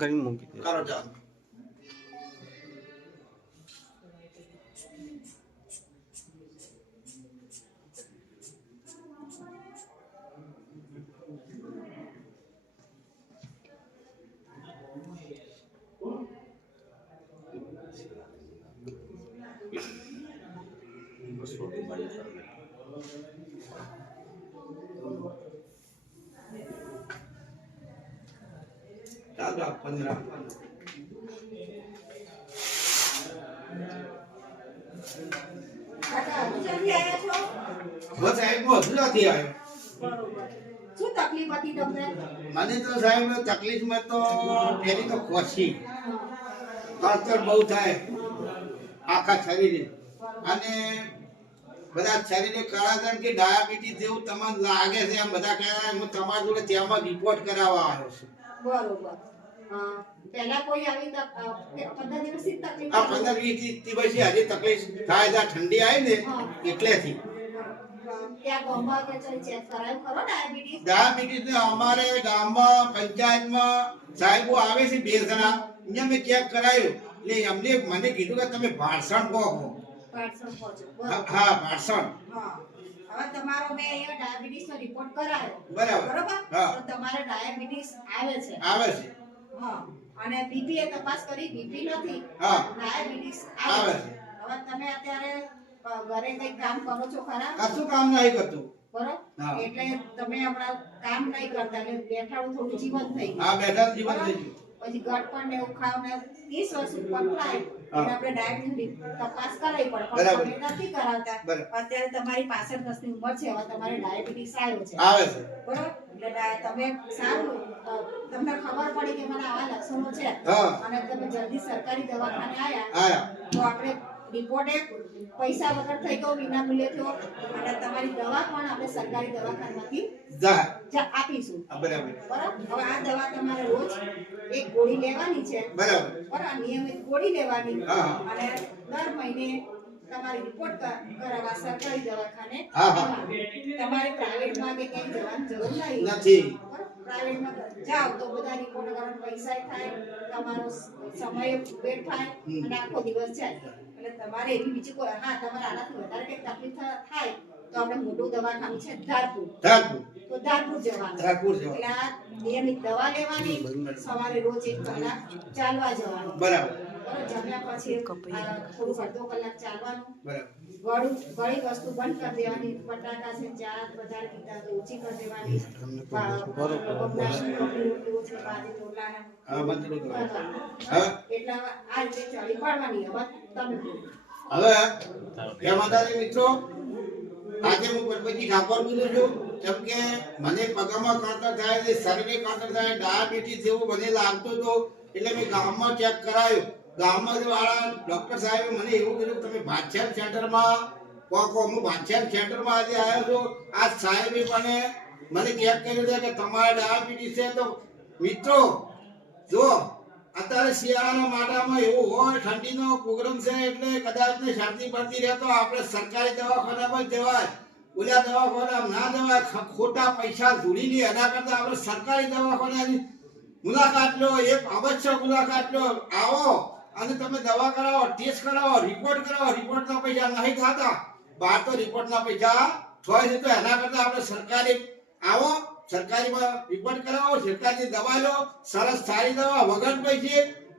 કરીને મૂકી દે. કરો ચાલો. ચાલો આપ 15 આપવાનું. બસ સાહેબ હું હજુ નથી આવ્યો. શું તકલીફ હતી તમને? મને તો સાહેબ તકલીફમાં તો પેલી તો ખોશી કળતર બહુ થાય આખા શરીરે અને બધા શરીરે કળાજન કે ડાયાબિટીસ જેવું તમને લાગે છે એમ બધા કહે હું તમારા જોડે ત્યાંમાં રિપોર્ટ કરાવવા આવ્યો છું. બરોબર. પહેલા કોઈ આવી 15 દિવસથી તકલીફ આ 15-20 દિવસથી હજી તકલીફ થાય છે. ઠંડી આવી ને એટલેથી ત્યાં ગામમાં કે ચેક કરાયું ખરો ડાયાબિટીસ? ડાયાબિટીસ ને અમારે ગામમાં પંચાયતમાં સાહેબો આવે છે 2 જણા અહીંયા મેં ચેક કરાયું એટલે એમને મને કીધું કે તમે ભાષણ કહો. પાર્સલ પહોંચો. હા ભાષણ. હા. હવે તમારો મેં અહીંયા ડાયાબિટીસનો રિપોર્ટ કરાયો. બરાબર. બરોબર? હા. તો તમારે ડાયાબિટીસ આવે છે. આવે છે. હા. અને બીપી એ તપાસ કરી બીપી નથી. હા. ડાયાબિટીસ આવે આવે છે. છે. હવે તમે અત્યારે ઘરે કઈ કામ કરો છો ખરા? કશું કામ નહીં કરતું. બરોબર? હા. એટલે તમે હમણાં કામ નહીં કરતા એટલે બેઠાડું થોડું જીવન થઈ ગયું. આ બેઠા જીવન થઈ ગયું. પછી ગટપણ ને એવું ખાવ ને 30 વર્ષ ઉપર થાય હા. એટલે આપણે ડાયાબિટીસ તપાસ કરાવી પડે પણ બરાબર. તમે નથી કરાવતા. બરાબર. અત્યારે તમારી 65 વર્ષની ઉંમર છે હવે તમારે ડાયાબિટીસ આવ્યો છે. આવે છે. બરોબર? એટલે તમે સારું તમને ખબર પડી કે મને આવા લક્ષણો છે હા. અને તમે જલ્દી સરકારી દવાખાને આયા આયા. તો આપણે રિપોર્ટ પૈસા વગર થઈ ગયો વિના મૂલ્યે થયો અને તમારી દવા પણ આપણે સરકારી દવાખાનામાંથી જા. આપીશું. બરાબર. બરાબર? હવે આ દવા તમારે રોજ એક ગોળી લેવાની છે. બરાબર. બરાબર? નિયમિત ગોળી લેવાની હા. અને દર મહિને તમારી રિપોર્ટ કરાવવા સરકારી દવાખાને હા, હા. તમારે પ્રાઇવેટમાં કે ક્યાંય જવાની જરૂર નહીં. નથી. બરાબર? પ્રાઇવેટમાં જાઓ તો બધા રિપોર્ટ કરવાના પૈસા થાય તમારો સમય વેટ થાય અને આખો દિવસ જાય એટલે તમારે એવી બીજી કોઈ તમારે આનાથી વધારે કઈ તકલીફ થાય તો આપણે મોટું દવાખાનું છે ધારપુર. તો ધારપુર જવાનું. એટલે આ નિયમિત દવા લેવાની સવારે રોજ 1 કલાક ચાલવા જવાનું. બરાબર. જમ્યા પછી થોડું અડધો કલાક ચાલવાનું. બરાબર. ગળી વસ્તુ બંધ કરી દેવાની બટાકા છે ચા વધારે પીતા તો ઓછી કરી દેવાની. હા, મંત્રો કરો. એટલે આ રીતે ચડી પાડવાની. હવે તમે હવે જય માતાજી મિત્રો, આજે હું ગણપતિ ઠાકોર બોલું છું. કેમ કે મને પગમાં કાંટર થાય છે, શરીરે કાંટર થાય, ડાયાબિટીસ જેવું મને લાગતું હતું એટલે મેં ગામમાં ચેક કરાયું. ગામમાં વાળા ડોક્ટર સાહેબે મને એવું કીધું તમે ભાતછેડ સેન્ટરમાં પોકો. હું ભાતછેડ સેન્ટરમાં આજે આવ્યો છું. આ સાહેબે પણ મને ચેક કર્યું છે કે તમારે ડાયાબિટીસ છે. તો મિત્રો જો અત્યારે શિયાળાના માટામાં એવું હોય ઠંડીનો પ્રોગ્રામ છે એટલે કદાચ ને શરદી પડતી રહે તો આપણે સરકારી દવાખાનામાં જ જવાય. ઓલા દવાખાના ના જવાય. ખોટા પૈસા ધૂળીની એના કરતા આપણે સરકારી દવાખાનાની મુલાકાત લો. એક અવશ્ય મુલાકાત લો. આવો અને તમે દવા કરાવો, ટેસ્ટ કરાવો, રિપોર્ટ કરાવો. રિપોર્ટના પૈસા નહીં થતા. બહાર તો રિપોર્ટના પૈસા થાય છે તો એના કરતા આપણે સરકારી આવો, સરકારીમાં રિપોર્ટ કરાવો, સરકારી દવા લો. સરસ સારી દવા વગર પૈસે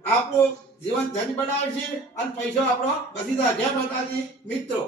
આપણું જીવન ધન્ય બનાવે છે અને પૈસો આપણો બચી જાય. જય માતાજી મિત્રો.